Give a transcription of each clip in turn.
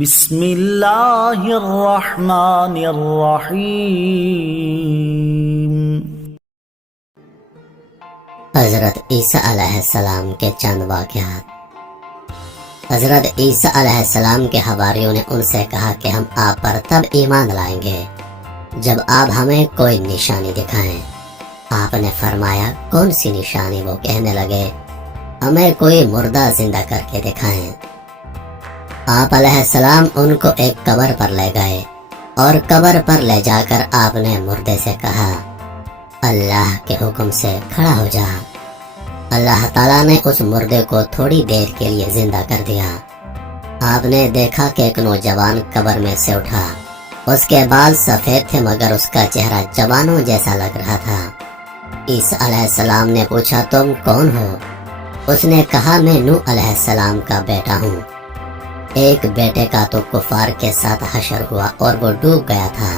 بسم اللہ الرحمن الرحیم۔ حضرت عیسیٰ علیہ السلام کے چند واقعات۔ حضرت عیسیٰ علیہ السلام کے حواریوں نے ان سے کہا کہ ہم آپ پر تب ایمان لائیں گے جب آپ ہمیں کوئی نشانی دکھائیں۔ آپ نے فرمایا کون سی نشانی؟ وہ کہنے لگے ہمیں کوئی مردہ زندہ کر کے دکھائیں۔ آپ علیہ السلام ان کو ایک قبر پر لے گئے اور قبر پر لے جا کر آپ نے مردے سے کہا اللہ کے حکم سے کھڑا ہو جا۔ اللہ تعالیٰ نے اس مردے کو تھوڑی دیر کے لیے زندہ کر دیا۔ آپ نے دیکھا کہ ایک نوجوان قبر میں سے اٹھا۔ اس کے بال سفید تھے مگر اس کا چہرہ جوانوں جیسا لگ رہا تھا۔ عیسیٰ علیہ السلام نے پوچھا تم کون ہو؟ اس نے کہا میں نوح علیہ السلام کا بیٹا ہوں۔ ایک بیٹے کا تو کفار کے ساتھ حشر ہوا اور وہ ڈوب گیا تھا۔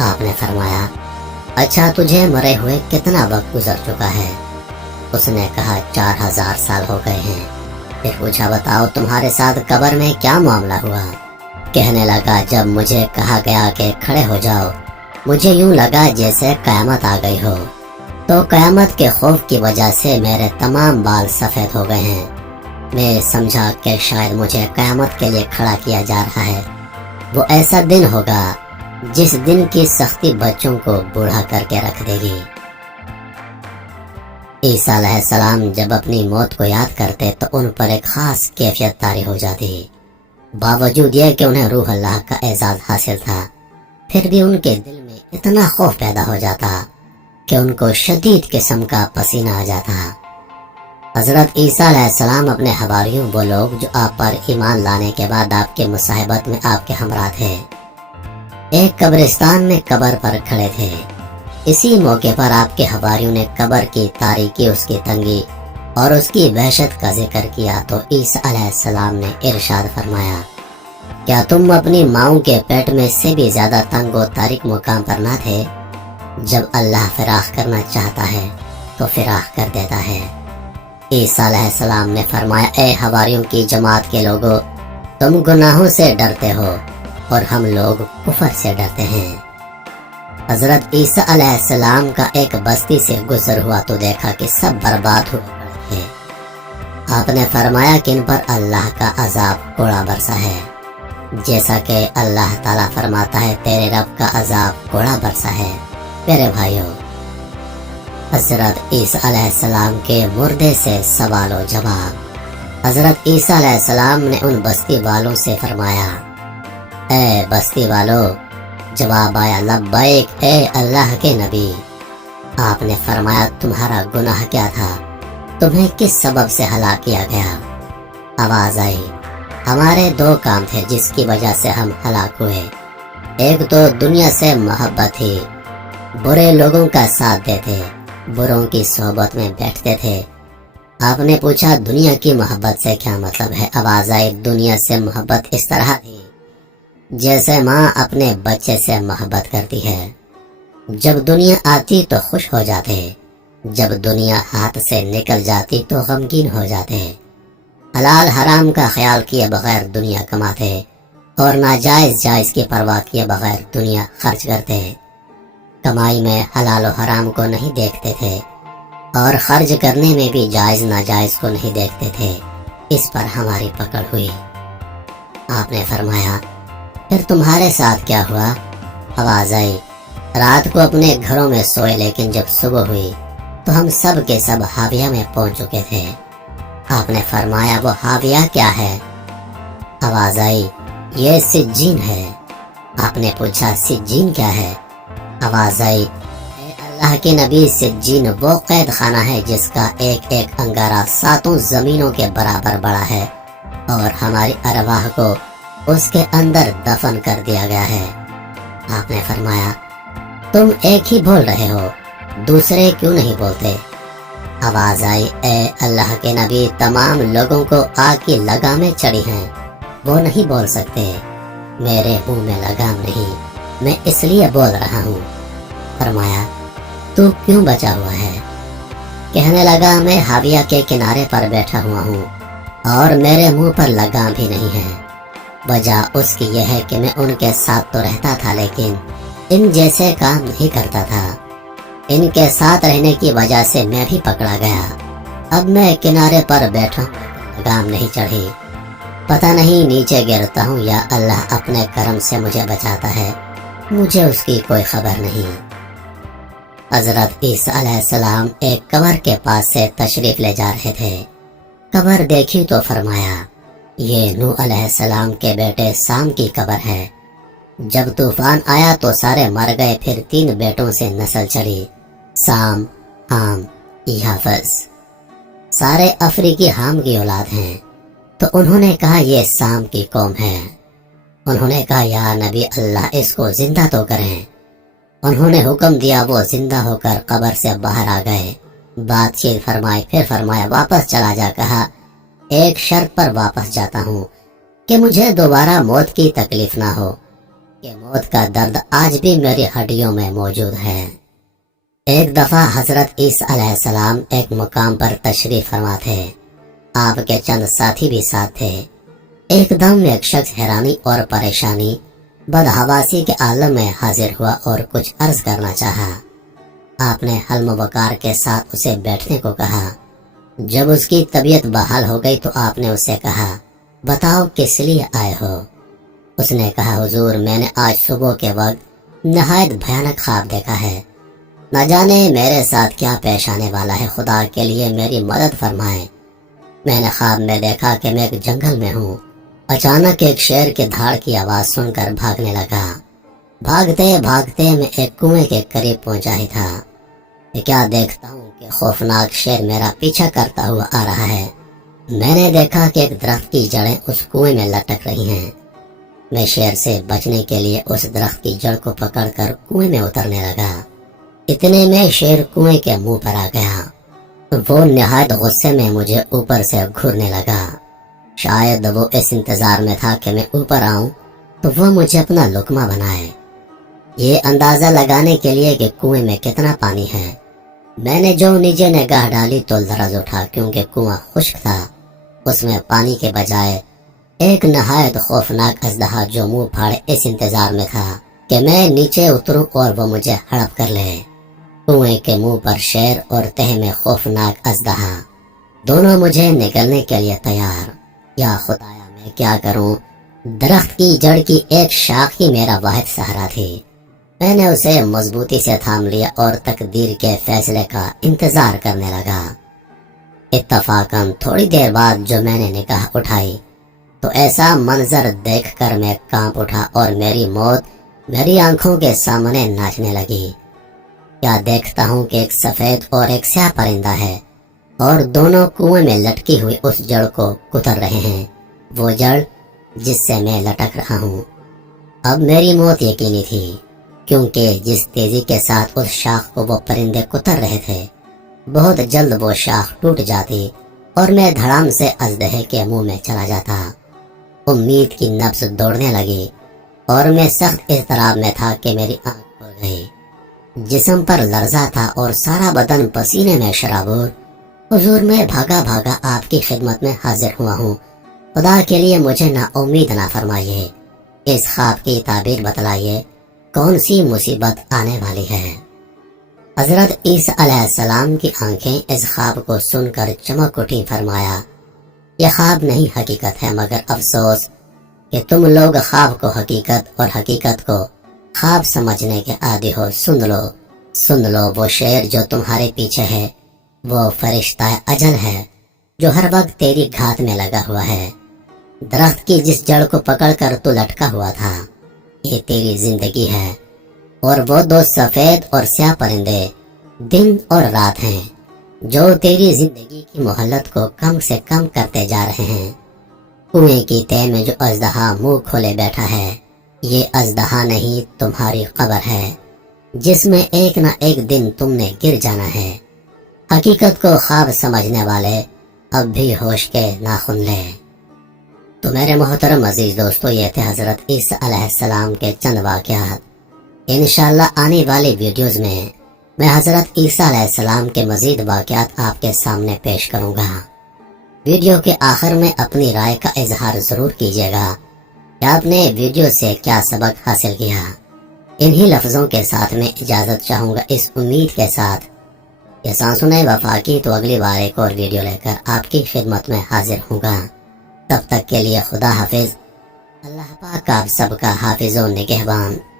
آپ نے فرمایا اچھا تجھے مرے ہوئے کتنا وقت گزر چکا ہے؟ اس نے کہا 4000 سال ہو گئے ہیں۔ پھر پوچھا بتاؤ تمہارے ساتھ قبر میں کیا معاملہ ہوا؟ کہنے لگا جب مجھے کہا گیا کہ کھڑے ہو جاؤ مجھے یوں لگا جیسے قیامت آ گئی ہو، تو قیامت کے خوف کی وجہ سے میرے تمام بال سفید ہو گئے ہیں۔ میں سمجھا کہ شاید مجھے قیامت کے لیے کھڑا کیا جا رہا ہے۔ وہ ایسا دن ہوگا جس دن کی سختی بچوں کو بوڑھا کر کے رکھ دے گی۔ عیسیٰ علیہ السلام جب اپنی موت کو یاد کرتے تو ان پر ایک خاص کیفیت طاری ہو جاتی، باوجود یہ کہ انہیں روح اللہ کا اعزاز حاصل تھا، پھر بھی ان کے دل میں اتنا خوف پیدا ہو جاتا کہ ان کو شدید قسم کا پسینہ آ جاتا۔ حضرت عیسیٰ علیہ السلام اپنے حواریوں وہ لوگ جو آپ پر ایمان لانے کے بعد آپ کے مصاحبت میں آپ کے ہمراہ تھے، ایک قبرستان میں قبر پر کھڑے تھے۔ اسی موقع پر آپ کے حواریوں نے قبر کی تاریکی، اس کی تنگی اور اس کی وحشت کا ذکر کیا تو عیسیٰ علیہ السلام نے ارشاد فرمایا کیا تم اپنی ماؤں کے پیٹ میں سے بھی زیادہ تنگ و تاریک مقام پر نہ تھے؟ جب اللہ فراخ کرنا چاہتا ہے تو فراخ کر دیتا ہے۔ عیسیٰ علیہ السلام نے فرمایا اے حواریوں کی جماعت کے لوگوں، تم گناہوں سے ڈرتے ہو اور ہم لوگ کفر سے ڈرتے ہیں۔ حضرت عیسیٰ علیہ السلام کا ایک بستی سے گزر ہوا تو دیکھا کہ سب برباد ہوئے پڑے تھے۔ آپ نے فرمایا کہ ان پر اللہ کا عذاب کوڑا برسا ہے، جیسا کہ اللہ تعالیٰ فرماتا ہے تیرے رب کا عذاب کوڑا برسا ہے۔ میرے بھائیوں، حضرت عیسیٰ علیہ السلام کے مردے سے سوال و جواب۔ حضرت عیسیٰ علیہ السلام نے ان بستی والوں سے فرمایا اے بستی والو، جواب آیا لبیک اے اللہ کے نبی۔ آپ نے فرمایا تمہارا گناہ کیا تھا؟ تمہیں کس سبب سے ہلاک کیا گیا؟ آواز آئی ہمارے 2 کام تھے جس کی وجہ سے ہم ہلاک ہوئے۔ ایک تو دنیا سے محبت تھی، برے لوگوں کا ساتھ دیتے، بروں کی صحبت میں بیٹھتے تھے۔ آپ نے پوچھا دنیا کی محبت سے کیا مطلب ہے؟ آواز آئی دنیا سے محبت اس طرح تھی جیسے ماں اپنے بچے سے محبت کرتی ہے۔ جب دنیا آتی تو خوش ہو جاتے، جب دنیا ہاتھ سے نکل جاتی تو غمگین ہو جاتے۔ حلال حرام کا خیال کیے بغیر دنیا کماتے اور ناجائز جائز کی پرواہ کیے بغیر دنیا خرچ کرتے۔ کمائی میں حلال و حرام کو نہیں دیکھتے تھے اور خرچ کرنے میں بھی جائز ناجائز کو نہیں دیکھتے تھے۔ اس پر ہماری پکڑ ہوئی۔ آپ نے فرمایا پھر تمہارے ساتھ کیا ہوا؟ آواز آئی رات کو اپنے گھروں میں سوئے لیکن جب صبح ہوئی تو ہم سب کے سب حاویہ میں پہنچ چکے تھے۔ آپ نے فرمایا وہ حاویہ کیا ہے؟ آواز آئی یہ سجین ہے۔ آپ نے پوچھا سجین کیا ہے؟ آواز آئی اے اللہ کے نبی سجین وہ قید خانہ ہے جس کا ایک ایک انگارہ 7 زمینوں کے برابر بڑا ہے اور ہماری ارواح کو اس کے اندر دفن کر دیا گیا ہے۔ آپ نے فرمایا تم ایک ہی بول رہے ہو، دوسرے کیوں نہیں بولتے؟ آواز آئی اے اللہ کے نبی تمام لوگوں کو آگ کی لگامیں چڑھی ہیں، وہ نہیں بول سکتے۔ میرے منہ میں لگام نہیں، میں اس لیے بول رہا ہوں۔ فرمایا تو کیوں بچا ہوا ہے؟ کہنے لگا میں حاویہ کے کنارے پر بیٹھا ہوا ہوں اور میرے منہ پر لگام بھی نہیں ہے۔ وجہ اس کی یہ ہے کہ میں ان کے ساتھ تو رہتا تھا لیکن ان جیسے کام نہیں کرتا تھا۔ ان کے ساتھ رہنے کی وجہ سے میں بھی پکڑا گیا۔ اب میں کنارے پر بیٹھا ہوں، لگام نہیں چڑھی، پتہ نہیں نیچے گرتا ہوں یا اللہ اپنے کرم سے مجھے بچاتا ہے، مجھے اس کی کوئی خبر نہیں۔ حضرت عیسیٰ علیہ السلام ایک قبر کے پاس سے تشریف لے جا رہے تھے۔ قبر دیکھی تو فرمایا یہ نوح علیہ السلام کے بیٹے سام کی قبر ہے۔ جب طوفان آیا تو سارے مر گئے، پھر 3 بیٹوں سے نسل چلی، سام، حام، یافز۔ سارے افریقی حام کی اولاد ہیں۔ تو انہوں نے کہا یہ سام کی قوم ہے۔ انہوں نے کہا یا نبی اللہ اس کو زندہ تو کریں۔ انہوں نے حکم دیا، وہ زندہ ہو کر قبر سے باہر آ گئے، بات چیت فرمائی، پھر فرمایا واپس چلا جا۔ کہا ایک شرط پر واپس جاتا ہوں کہ مجھے دوبارہ موت کی تکلیف نہ ہو، کہ موت کا درد آج بھی میری ہڈیوں میں موجود ہے۔ ایک دفعہ حضرت عیسیٰ علیہ السلام ایک مقام پر تشریف فرما تھے، آپ کے چند ساتھی بھی ساتھ تھے۔ ایک دم ایک شخص حیرانی اور پریشانی، بدحواسی کے عالم میں حاضر ہوا اور کچھ عرض کرنا چاہا۔ آپ نے حلم و وقار کے ساتھ اسے بیٹھنے کو کہا۔ جب اس کی طبیعت بحال ہو گئی تو آپ نے اسے کہا بتاؤ کس لیے آئے ہو؟ اس نے کہا حضور میں نے آج صبح کے وقت نہایت بھیانک خواب دیکھا ہے، نہ جانے میرے ساتھ کیا پیش آنے والا ہے، خدا کے لیے میری مدد فرمائیں۔ میں نے خواب میں دیکھا کہ میں ایک جنگل میں ہوں، اچانک ایک شیر کے دھاڑ کی آواز سن کر بھاگنے لگا۔ بھاگتے بھاگتے میں ایک کنویں کے قریب پہنچا ہی تھا کہ کیا دیکھتا ہوں کہ خوفناک شیر میرا پیچھا کرتا ہوا آ رہا ہے۔ میں نے دیکھا کہ ایک درخت کی جڑیں اس کنویں میں لٹک رہی ہیں۔ میں شیر سے بچنے کے لیے اس درخت کی جڑ کو پکڑ کر کنویں میں اترنے لگا۔ اتنے میں شیر کنویں کے منہ پر آ گیا۔ وہ نہایت غصے میں مجھے اوپر سے گھورنے لگا۔ شاید وہ اس انتظار میں تھا کہ میں اوپر آؤں تو وہ مجھے اپنا لقمہ بنائے، یہ اندازہ لگانے کے لیے کہ کنویں میں کتنا پانی ہے۔ میں نے جو نیچے نگاہ ڈالی تو لرز اٹھا، کیونکہ کنواں خشک تھا، اس میں پانی کے بجائے ایک نہایت خوفناک اژدہا جو منہ پھاڑے اس انتظار میں تھا کہ میں نیچے اتروں اور وہ مجھے ہڑپ کر لے۔ کنویں کے منہ پر شیر اور تہ میں خوفناک اژدہا، دونوں مجھے نگلنے کے لیے تیار۔ یا خدایا میں کیا کروں؟ درخت کی جڑ کی ایک شاخ ہی میرا واحد سہارا تھی۔ میں نے اسے مضبوطی سے تھام لیا اور تقدیر کے فیصلے کا انتظار کرنے لگا۔ اتفاقاً تھوڑی دیر بعد جو میں نے نگاہ اٹھائی تو ایسا منظر دیکھ کر میں کانپ اٹھا اور میری موت میری آنکھوں کے سامنے ناچنے لگی۔ کیا دیکھتا ہوں کہ ایک سفید اور ایک سیاہ پرندہ ہے اور دونوں کنویں میں لٹکی ہوئی اس جڑ کو کتر رہے ہیں، وہ جڑ جس سے میں لٹک رہا ہوں۔ اب میری موت یقینی تھی، کیونکہ جس تیزی کے ساتھ اس شاخ کو وہ پرندے کتر رہے تھے، بہت جلد وہ شاخ ٹوٹ جاتی اور میں دھڑام سے اژدہے کے منہ میں چلا جاتا۔ امید کی نبض دوڑنے لگی اور میں سخت اضطراب میں تھا کہ میری آنکھ کھل گئی، جسم پر لرزہ تھا اور سارا بدن پسینے میں شرابور۔ حضور میں بھاگا بھاگا آپ کی خدمت میں حاضر ہوا ہوں، خدا کے لیے مجھے نا امید نہ فرمائیے، اس خواب کی تعبیر بتلائیے، کون سی مصیبت آنے والی ہے؟ حضرت عیسیٰ علیہ السلام کی آنکھیں اس خواب کو سن کر چمک اٹھی، فرمایا یہ خواب نہیں حقیقت ہے، مگر افسوس کہ تم لوگ خواب کو حقیقت اور حقیقت کو خواب سمجھنے کے عادی ہو۔ سن لو وہ شیر جو تمہارے پیچھے ہے وہ فرشتہ اجل ہے جو ہر وقت تیری گھات میں لگا ہوا ہے۔ درخت کی جس جڑ کو پکڑ کر تو لٹکا ہوا تھا، یہ تیری زندگی ہے، اور وہ 2 سفید اور سیاہ پرندے دن اور رات ہیں جو تیری زندگی کی مہلت کو کم سے کم کرتے جا رہے ہیں۔ کنویں کی تہ میں جو اژدہا منہ کھولے بیٹھا ہے، یہ اژدہا نہیں تمہاری قبر ہے، جس میں ایک نہ ایک دن تم نے گر جانا ہے۔ حقیقت کو خواب سمجھنے والے اب بھی ہوش کے ناخن لے۔ تو میرے محترم عزیز دوستو، یہ تھے حضرت عیسیٰ علیہ السلام کے چند واقعات۔ انشاءاللہ آنے والی ویڈیوز میں حضرت عیسیٰ علیہ السلام کے مزید واقعات آپ کے سامنے پیش کروں گا۔ ویڈیو کے آخر میں اپنی رائے کا اظہار ضرور کیجیے گا کہ آپ نے ویڈیو سے کیا سبق حاصل کیا۔ انہی لفظوں کے ساتھ میں اجازت چاہوں گا، اس امید کے ساتھ کہ سانسوں وفا کی تو اگلی بار ایک اور ویڈیو لے کر آپ کی خدمت میں حاضر ہوں گا۔ تب تک کے لیے خدا حافظ۔ اللہ پاک آپ سب کا حافظ و نگہبان۔